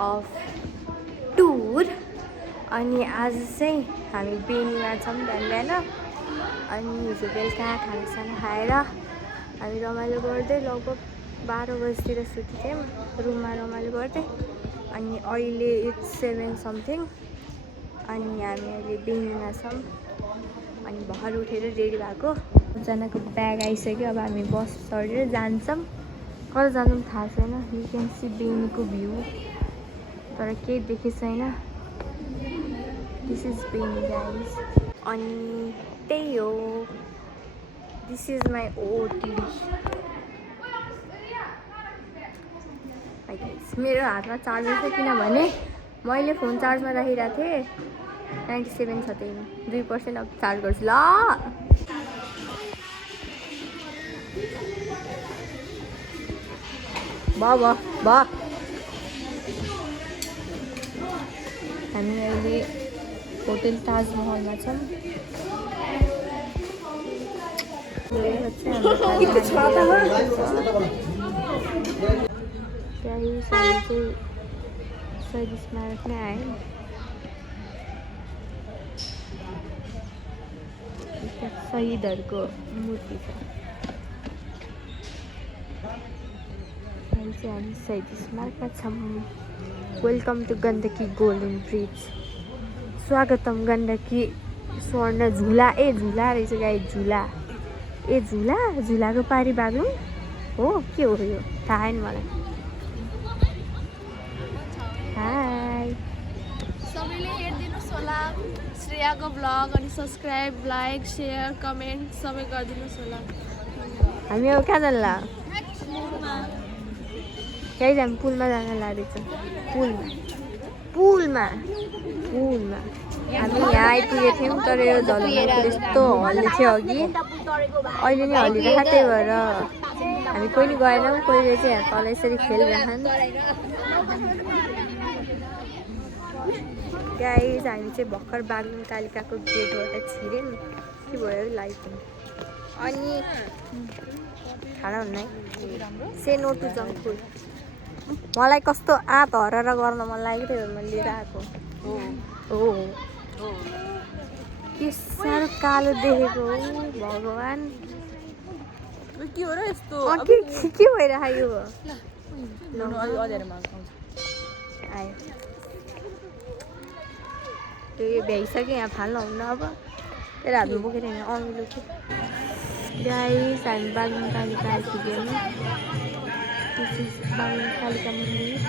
Of tour. अनि आज चाहिँ हामी बेनीमा छौँ बिहान बिहान। अनि हिजो बेलुका खानासाना खाएर हामी रमाइलो गर्दै लगभग 12 बजीतिर सुत्थ्यौँ रुममा रमाइलो गर्दै। अनि अहिले इट्स 7 समथिङ। अनि हामी अहिले बेनीमा छौँ। अनि भर्खर उठेर रेडी भएको। जनाको ब्याग आइसक्यो। अब हामी बस चढेर जान्छौँ। कता जानु थाहा छैन। यु क्यान सी बेनीको भ्यू तर केही देखेको छैन। This is Beni guys. अनि त्यही हो, दिस इज माई ओटी। मेरो हातमा चार्जर छ किनभने मैले फोन चार्जमा राखिरहेको थिएँ। 97 छ त्यही 2% अब चार्ज गर्छु ल। भा हामी अहिले होटल ताजमहलमा छौँ। त्यही चाहिँ शहीद स्मारक नै आयो। शहीदहरूको मूर्ति छ। अहिले चाहिँ हामी शहीद स्मारकमा छौँ। Welcome to Gandaki golden bridge. स्वागतम गण्डकी स्वर्ण झुला। ए झुला रहेछ गाई, झुला। ए झुला, झुलाको पारी बाग्नु हो के हो यो थाहा छैन मलाई। हाई सबैले हेरिदिनुहोस् होला श्रेयाको ब्लग। अनि सब्सक्राइब, लाइक, सेयर, कमेन्ट सबै गरिदिनुहोस् होला। हामी अब कहाँ जानु ला? कहीँ हामी पुलमा जान लागेको छ। पुलमा हामी यहाँ आइपुगेको थियौँ तर यो झलुङको यस्तो हल्ली थियो अघि, अहिले नि हल्लिरहेको। त्यही भएर हामी कोही नि गएनौँ। कोहीले चाहिँ यहाँ तल यसरी खेलिरहन्। गाइज हामी चाहिँ भर्खर बागलुङ कालिकाको गेटबाट छिर्यौँ। के भयो लाइट। अनि खाना हुन्न है। से नो टु जङ्क फुड। मलाई कस्तो आँत हरेर गर्न मन लागेको थियो मैले लिएर आएको हो। के साह्रो कालो देखेको हो भगवान्। के हो र यस्तो? के भइरहेको यो आयो। त्यो भ्याइसक्यो यहाँ फाल्नु हुन्न। अब तेरो हातमा बोकेर हिँड्नु अमिलो थियो। गाइस हामी बागलुङ कालिका आइपुग्यौँ। दिस इज बागलुङ कालिका मन्दिर।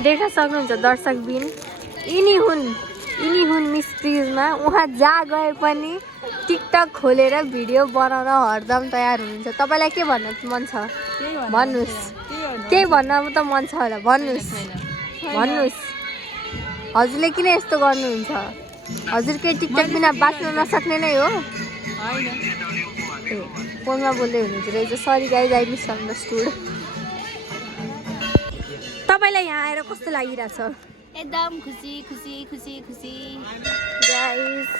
देख्न सक्नुहुन्छ दर्शकबिन, यिनी हुन् मिस प्रिजमा। उहाँ जहाँ गए पनि टिकटक खोलेर भिडियो बनाउन हरदम तयार हुनुहुन्छ। तपाईँलाई के भन्न मन छ भन्नुहोस्। केही भन्न त मन छ होला भन्नुहोस्। हजुरले किन यस्तो गर्नुहुन्छ? हजुर के टिकटक बिना बाँच्न नसक्ने नै हो? फोनमा बोल्दै हुनुहुन्छ रहेछ। Sorry guys, I misunderstood. तपाईँलाई यहाँ आएर कस्तो लागिरहेछ? एकदम खुसी खुसी खुसी खुसी। गाइस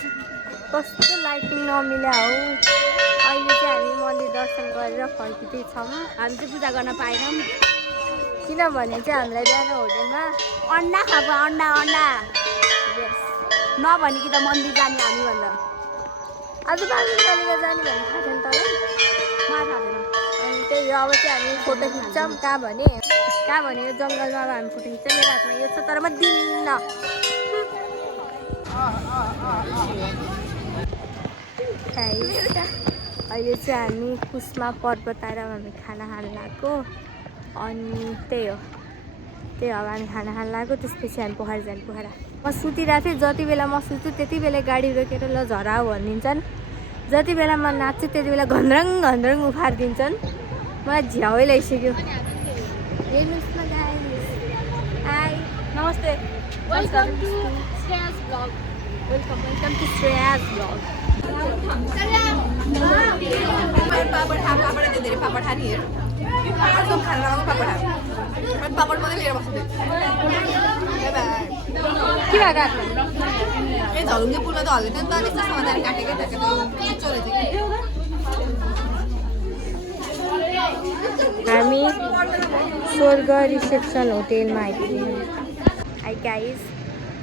कस्तो लाइटिङ नमिल्या हो। अहिले चाहिँ हामी मन्दिर दर्शन गरेर फर्किँदैछौँ। हामी चाहिँ पूजा गर्न पाएनौँ किनभने चाहिँ हामीलाई बिहान होटेलमा अन्डा खाएको। अन्डा नभने कि त मन्दिर जाने हामी भन्दा। आज बागलुङ कालिका जाने भन्ने थाहा छैन तपाईँलाई? मलाई थाहा छैन। अनि त्यही हो। अब चाहिँ हामी फोटो खिच्छौँ। कहाँ भने यो जङ्गलमा अब हामी फोटो खिच्छौँ। मेरो हातमा यो छ तर म दिन्न। अहिले चाहिँ हामी कुस्मा पर्वत आएर हामी खाना खान लागेको। अनि त्यही हो अब हामी खाना खान लागेको। त्यसपछि हामी पोखरा जाने। पोखरा म सुतिरहेको थिएँ। जति बेला म सुत्छु त्यति बेला गाडी रोकेर ल झराऊ भनिदिन्छन्। जति बेला म नाच्छु त्यति बेला घन्द्रङ उफारिदिन्छन्। मलाई झ्याउै ल्याइसक्यो। हेर्नुहोस् न गाइस। हाई नमस्ते। Welcome to Shreyas blog. Welcome to Shreyas blog. के भएको झलुङ्गे पुलमा त हल्ले नि त त्यस्तो समाचार काटेकै থাকে हामी स्वर्ग रिसेप्सन होटेलमा आइपुग्यौँ। हाई गाइस,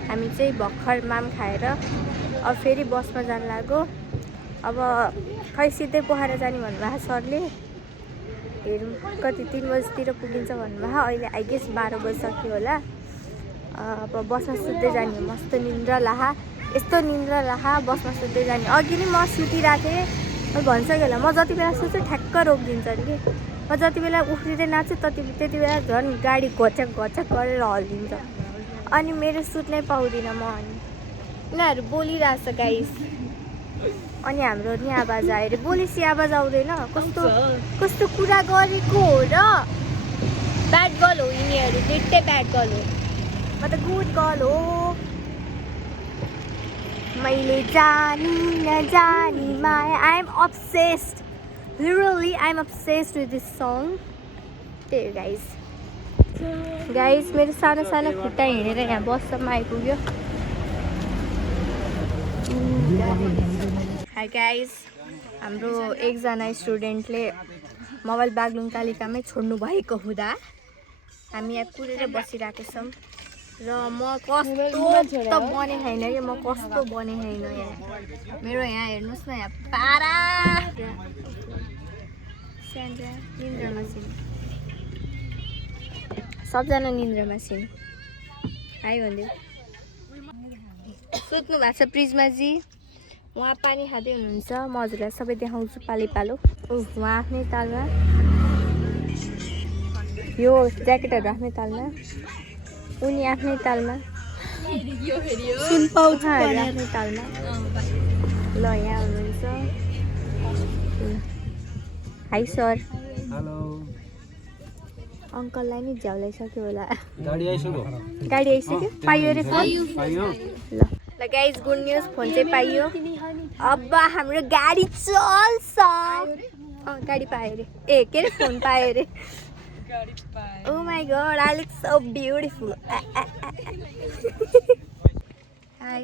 हामी चाहिँ भर्खर माम खाएर अब फेरि बसमा जानु लाग्यो। अब खै सिधै पोखरा जाने भन्नुभएको सरले। हेरौँ कति 3 बजीतिर पुगिन्छ भन्नुभयो। अहिले आई गेस 12 बजिसक्यो होला। अब बसमा सुत्दै जाने। मस्त निन्द्रा लाहा, यस्तो निन्द्रा लाहा बसमा सुत्दै जाने। अघि नि म सुतिरहेको थिएँ, म भनिसक्यो होला म जति बेला सुत्छु ठ्याक्क रोकिदिन्छ नि कि। म जति बेला उफ्रिँदै नाच्छु त्यति बेला झन् गाडी घच्याक घच्याक गरेर हल्लिन्छ। अनि मेरो सुत्नै पाउँदिनँ म। अनि उनीहरू बोलिरहेछ गाइस। अनि हाम्रो नि आवाज आयो अरे। बोलेपछि आवाज आउँदैन। कस्तो कस्तो कुरा गरेको हो र। ब्याड गर्ल हो यिनीहरू, डेट्टै ब्याड गर्ल हो। म त गुड गर्ल हो। मैले जानी नजानी माया। I am obsessed, literally I am obsessed with this song. त्यही हो गाइस, मेरो सानो सानो खुट्टा हिँडेर यहाँ बससम्म आइपुग्यो। हाई गाइस, हाम्रो एकजना स्टुडेन्टले मोबाइल बागलुङ कालिकामै छोड्नु भएको हुँदा हामी यहाँ कुरेर बसिरहेको छौँ। र म कस्तो त बने छैन कि, म कस्तो बने छैन यहाँ। मेरो यहाँ हेर्नुहोस् न, यहाँ पारा निन्द्रामा छिन्, सबजना निन्द्रामा छिन्। हाई भनिदियो। सुत्नु भएको छ प्रिजमाजी। उहाँ पानी खाँदै हुनुहुन्छ। म हजुरलाई सबै देखाउँछु पालो पालो। उहाँ आफ्नै तालमा, यो ज्याकेटहरू आफ्नै तालमा, उनी आफ्नै तालमा, सुनपाउचाहरू आफ्नै तालमा। ल यहाँ हुनुहुन्छ। High sir. हेलो। अङ्कललाई नि झ्याउलाइसक्यो होला। गाडी आइसक्यो? गाडी आइसक्यो? पाइयो अरे फोन? ल ल गाइस, गुड न्युज, फोन चाहिँ पाइयो। अब हाम्रो गाडी चल्छ। गाडी पायो अरे। ए के अरे, फोन पायो अरे। Oh my god, I look so beautiful. Hi.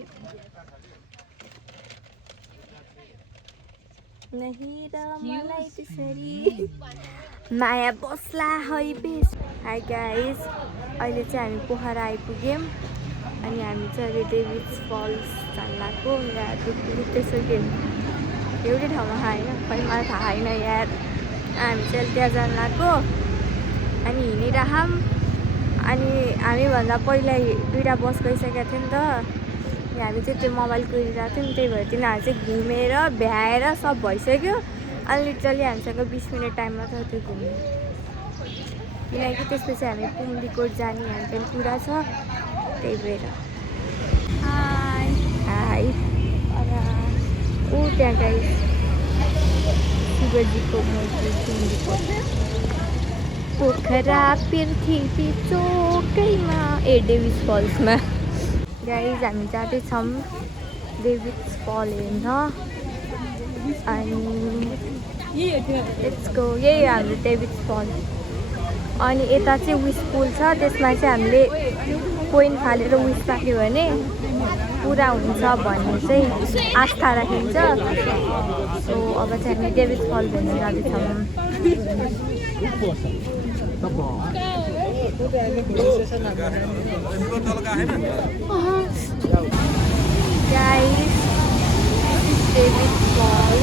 नहीं र मलाई त्यसरी माया बस्ला है बेस। हाई गाइस, अहिले चाहिँ हामी पोखरा आइपुग्यौँ। अनि हामी चाहिँ अहिले डेभिड्स फल्स जानु लाग्यो। यहाँ दुख्दैसक्यो एउटै ठाउँमा होइन, खै मलाई थाहा छैन यार। हामी चाहिँ त्यहाँ जानु लाग्यो। अनि हिँडिरहौँ। अनि हामीभन्दा पहिला 2टा बस गइसकेको थियो नि त। हामी चाहिँ त्यो मोबाइल कुरिरहेको थियौँ। त्यही भएर तिनीहरू चाहिँ घुमेर भ्याएर सब भइसक्यो। अनि लिटरली हामीसँग 20 मिनट टाइम मात्र त्यो घुम्नु। किनकि त्यसपछि हामी पुम्लीकोट जाने हाम्रो कुरा छ। त्यही भएर हाई हाई। ऊ त्यहाँ गाइस शिवजीको मूर्ति पुम्लीकोट पोखरा पृथ्वी चोकैमा। ए डेभिड्स फल्समा गाइस हामी जाँदैछौँ डेभिड्स फल हेर्न। अनि लेट्स गो। यही हो हाम्रो डेभिड्स फल। अनि यता चाहिँ विस पुल छ। त्यसमा चाहिँ हामीले कोइन फालेर विस पाक्यो भने पुरा हुन्छ भन्ने चाहिँ आस्था राखिन्छ। सो अब चाहिँ हामी डेभिड्स फल हेर्न जाँदैछौँ। Guys, David Paul.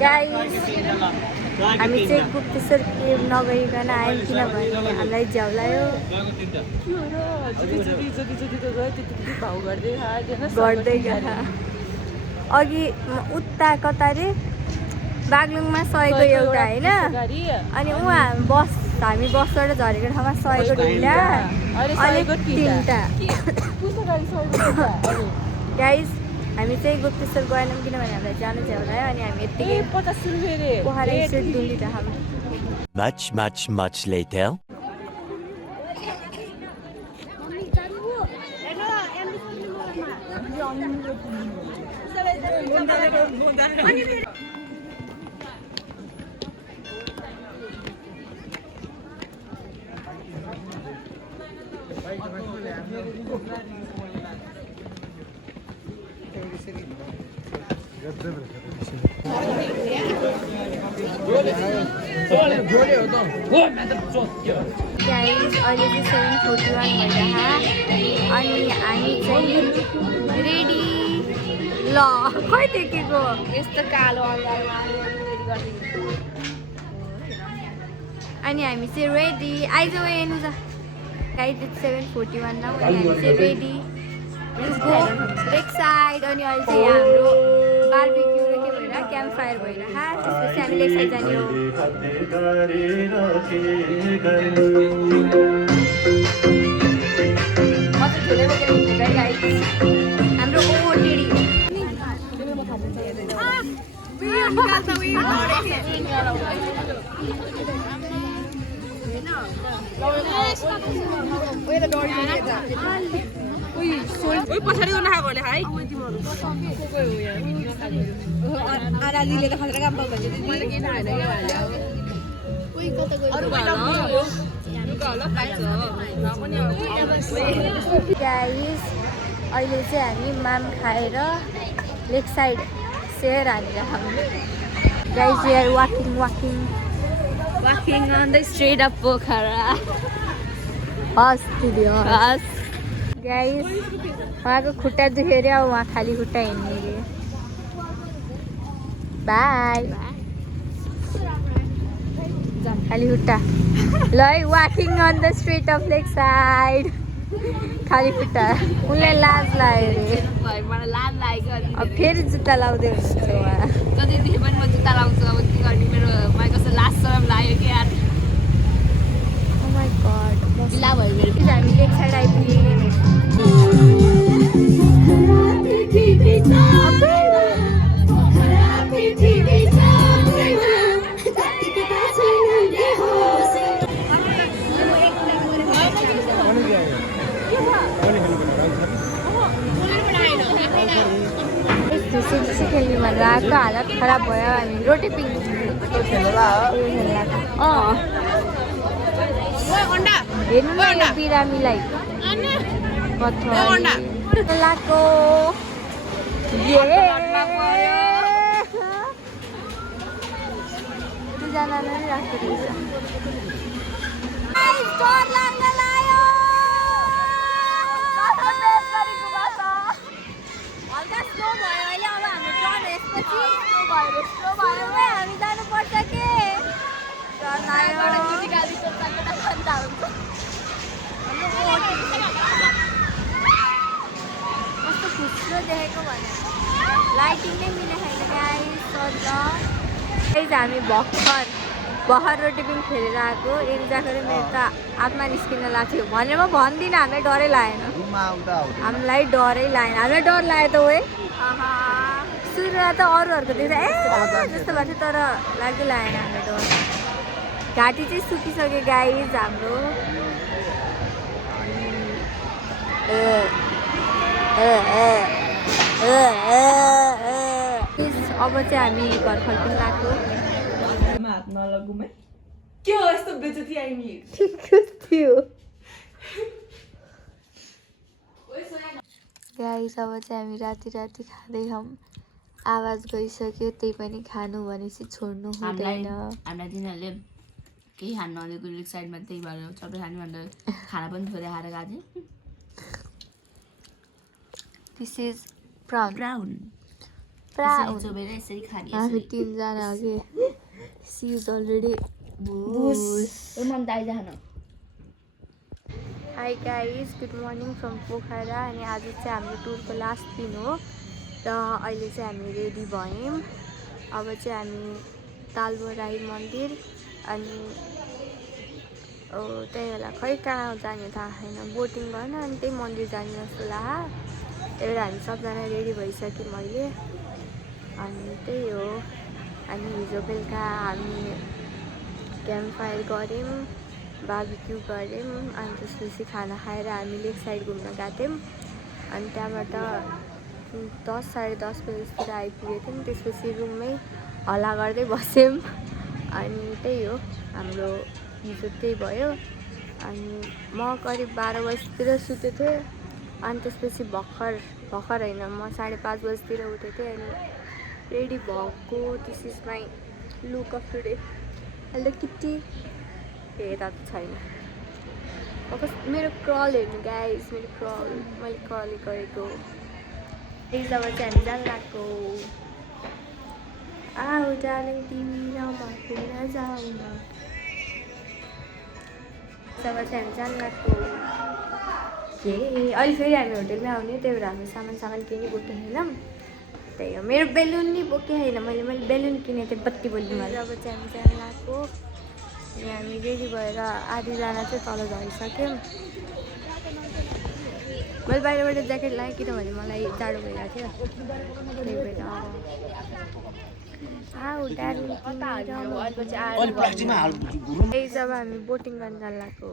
गाइस, हामी चाहिँ गुप्तेश्वर केभ नगइकन आयौँ किनभने हामीलाई झ्याउलायो। गर्दै गएर अघि उता कता रे बागलुङमा 100 को एउटा होइन अनि हामी बसबाट झरेको ठाउँमा 100 को दुईटा अहिले 3टा गाइस हामी चाहिँ गुप्तेश्वर गएनौँ किनभने हामीलाई जानु झ्याउलायो अनि हामी यतिकै 50 रुपैयाँ रे पोखरा स्ट्रिट डुलिरहेको Much later. गाइस अहिले चाहिँ 7:41 भइरह अनि हामी चाहिँ रेडी ल खै देखेको यस्तो कालो अनुहारमा अनि हामी चाहिँ रेडी आइज हेर्नु छ गाइस 7:41 नाउ अनि हामी चाहिँ रेडी लेक साइड अनि अहिले चाहिँ हाम्रो बार्बिक्यू र के भएर क्याम्प फायर भइरह त्यसपछि हामी लेक साइड जाने हो हाम्रो ओटिडी पछाडि गर्न खाएकोले है आराजीले त खतरा काम पाउँछ मैले के थाहा छैन गाइस अहिले चाहिँ हामी माम खाएर लेक साइड सेयर हानेर खाऊँ guys we are walking on the street of Pokhara हस् गाइस उहाँको खुट्टा दुख्यो अरे अब उहाँ खाली खुट्टा हिँड्ने अरे बाई खाली खुट्टा ल है walking on the street of lake side खाली खुट्टा उनलाई लाज लाग्यो अरे मलाई लाज लागेको अब फेरि जुत्ता लाउँदै हुनुहुन्छ उहाँ जतिदेखि पनि म जुत्ता लाउँछु अब के गर्ने मेरो मलाई कस्तो लाज सरम लाग्यो कि यार Oh my god ढिला भयो मेरो हामी लेक साइड आइपुग्यौँ खेल्ने भनेर आएको हालत खराब भयो हामी रोटी पिङ हेर्नु न यो बिरामीलाई लाको दुईजना नै राखेको हल्का स्लो भयो अहिले अब हाम्रो टर्न यसपछि स्लो भयो हामी जानुपर्छ के कस्तो खुस्रो देखेको भने लाइटिङ नै मिलेको छैन गाइस हामी भर्खर रोटी पनि खेलेर आएको एरिजाको मेरो त आत्मा निस्किन लाग्थ्यो भनेर म भन्दिनँ हामीलाई डरै लागेन हामीलाई डरै लागेन हामीलाई डर लाग्यो त ओए सुरुमा त अरूहरूको देख्दा जस्तो भएको थियो तर लाग्दै लागेन हामीलाई डर घाँटी चाहिँ सुकिसक्यो गाइस हाम्रो अब चाहिँ हामी घर फर्किन लाग्यो हात नलगुमै के हो यस्तो बेइज्जती आइमी थियो गाइस अब चाहिँ हामी राति खाँदै छौँ आवाज गइसक्यो त्यही पनि खानु भनेपछि छोड्नु हुँदैन हामीलाई तिनीहरूले केही खानु नदिएको लेक साइडमा त्यही भएर सबै खाने भनेर खाना पनि थोरै खाएर गएको थिएँ दिस इज प्राउन चोबेर यसरी खाने हामी तिनजना हो कि she is already hi guys good morning from Pokhara अनि आज चाहिँ हाम्रो टुरको लास्ट दिन हो र अहिले चाहिँ हामी रेडी भयौँ अब चाहिँ हामी तालबो राई मन्दिर अनि त्यही बेला खै कहाँ जाने थाहा छैन बोटिङ गर्न अनि त्यही मन्दिर जाने जस्तो लाग्यो त्यही भएर हामी सबजना रेडी भइसक्यौँ मैले अनि त्यही हो अनि हिजो बेलुका हामी क्याम्प फायर गऱ्यौँ बार्बिक्यू गऱ्यौँ अनि त्यसपछि खाना खाएर हामी लेक साइड घुम्न गएको थियौँ अनि त्यहाँबाट 10 साढे 10 बजीतिर आइपुगेको थियौँ त्यसपछि रुममै हल्ला गर्दै बस्यौँ अनि त्यही हो हाम्रो हिजो त्यही भयो अनि म करिब 12 बजीतिर सुतेको थिएँ अनि त्यसपछि भर्खर होइन म 5:30 बजीतिर उठेको थिएँ अनि रेडी भएको this is my look of today hello kitty हेर्दा त छैन अब मेरो क्रल हेर्नु गाइस मेरो क्रल मैले क्रल गरेको जब चाहिँ हामी जान लाग्यो आऊ डार्लिङ तिमी र म घुम्न जाउँ न जब चाहिँ हामी जान लाग्यो अहिले फेरि हामी होटेलमै आउने त्यही भएर हाम्रो सामान केही बोक्नु छैन त्यही हो मेरो बेलुन नि बोकेको छैन मैले बेलुन किनेको थिएँ बत्ती बोल्नुमा जब चाहिँ हामी जान लाग्यो अनि हामी रेडी भएर आधीजना चाहिँ तल झरिसक्यौँ मैले बाहिरबाट ज्याकेट लगाएँ किनभने मलाई जाडो भइरहेको थियो त्यही भएर जब हामी बोटिङ गर्न जान लाग्यो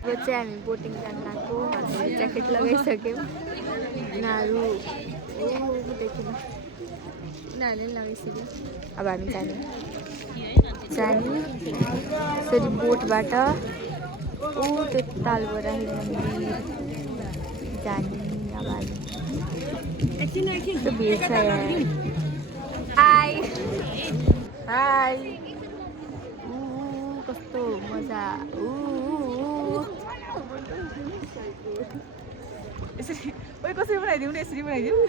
अब चाहिँ हामी बोटिङ जान लाग्यो हामीले ज्याकेट लगाइसक्यौँ यिनीहरू देखिन यिनीहरूले लगाइसक्यो अब हामी जाने फेरि बोटबाट त्यो तालबाट जाने अब हामी भिड छ हाई कस्तो मजा कसरी बनाइदिउँ न यसरी बनाइदिउँ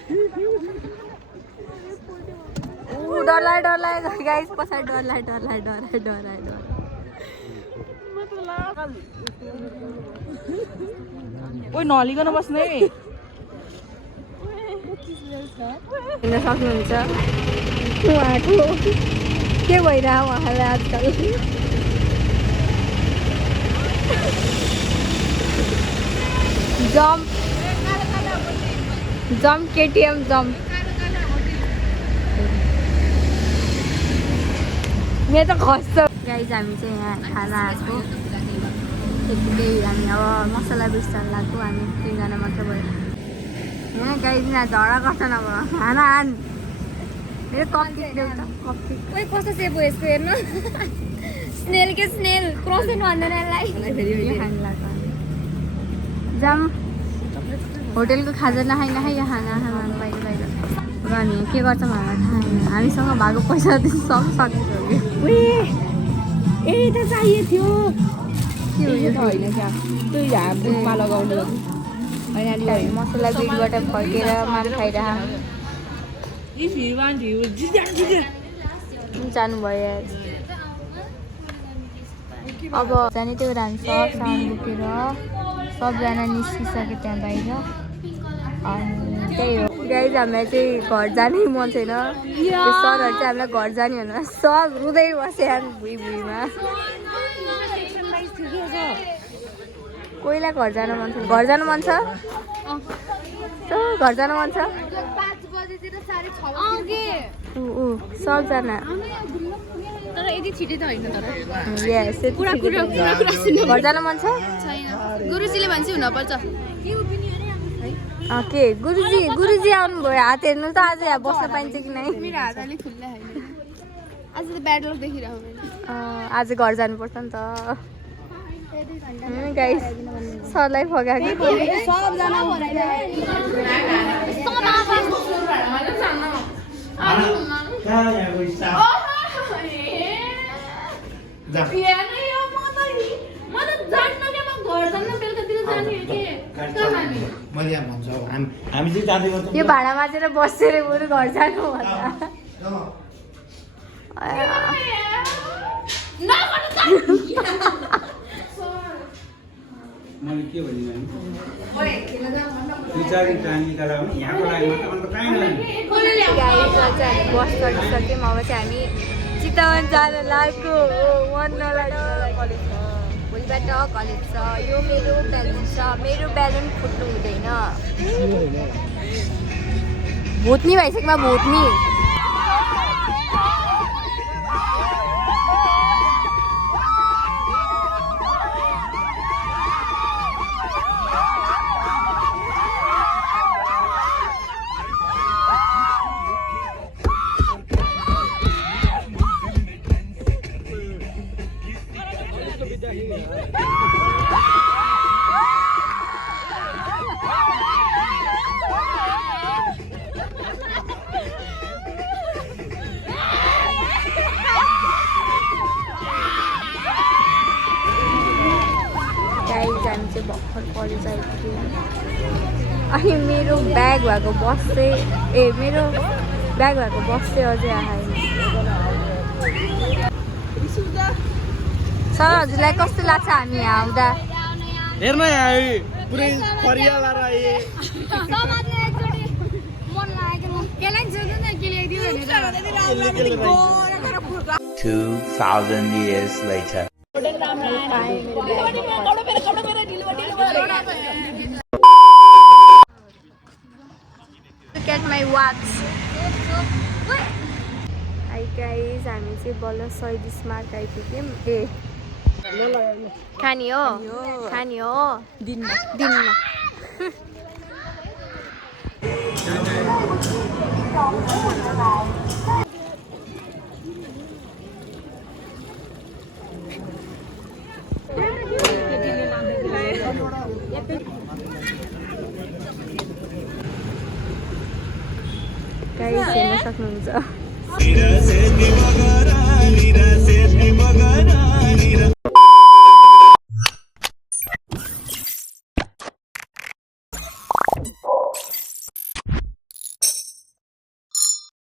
डरलायो गाइस पछाडि डरलायो ओइ नलिकन बस्ने हेर्न सक्नुहुन्छ उहाँको के भइरहेको उहाँलाई आजकल जम्प केटिएम जम्प मेरो त खस्छ गाइस हामी चाहिँ यहाँ खाना आएको त्यतिकै हामी अब मसला बिस्तार लाग्यो हामी 3 जना मात्र भयो यहाँ गाइस यहाँ झगडा गर्छ अब खाना आन मेरो कपकेक देऊ त कपकेक ओइ कस्तो सेप हो यसको हेर्नु स्नेल क्रसिन भन्दैन यसलाई फेरि खानु लाग्छ जाम होटेलको खाजा नखाइ यहाँ खाना खानु बाहिर र हामी के गर्छौँ हामीलाई थाहा छैन हामीसँग भएको पैसा सब सकिसक्यो त चाहिएको थियो होइन त्यही बुकमा लगाउनु होइन मसला बिलबाट फर्केर मान खाइरह जानुभयो अब जाने त्यो हामी सब सामान बोकेर सबजना निस्किसक्यो त्यहाँ बाहिर अनि त्यही हो गाइस हामीलाई चाहिँ घर जाने मन छैन त्यो सरहरू चाहिँ हामीलाई घर जाने भनेर सब रुँदै बस्यो भुइँमा कोहीलाई घर जानु मन छ घर जानु मन छ सबजना तर यति छिटै त होइन तर घर जानु मन छ छैन गुरुजीले भन्छ हुनपर्छ के गुरुजी आउनुभयो हात हेर्नु त आज यहाँ बस्न पाइन्छ कि नै मेरो हात अलिक खुल्ला छैन आज त ब्याड लक देखिरहेको आज घर जानुपर्छ नि त गाइस सरलाई फगाएको यो भाडा माझेर बसेर बरु घर जानु भन्दा मैले के भने विचार टाइम निकाल्दा पनि यहाँको लागि मात्र अन्त कहीँ नलाने गाइजमा चाहिँ हामी बस चढिसक्यौँ अब चाहिँ हामी चितवन जान लागेको मन नलाग्छ भोलिबाट कलेज छ यो मेरो ब्यालुन छ मेरो ब्यालुन फुट्नु हुँदैन भुत्नी भइसक्यो भुत्नी हामी चाहिँ भर्खर कलेज आइपुग्यो अनि मेरो ब्याग भएको बस चाहिँ मेरो ब्याग भएको बस चाहिँ अझै आएन सर हजुरलाई कस्तो लाग्छ हामी यहाँ आउँदा हेर्न यहाँ पुरै फरिया लाएर आए 2000 years later. Look at my watch. Hi guys, हामी चाहिँ बल्ल शहीद स्मारक आइपुग्यौँ खानी हो दिनमा गाइस हेर्न सक्नुहुन्छ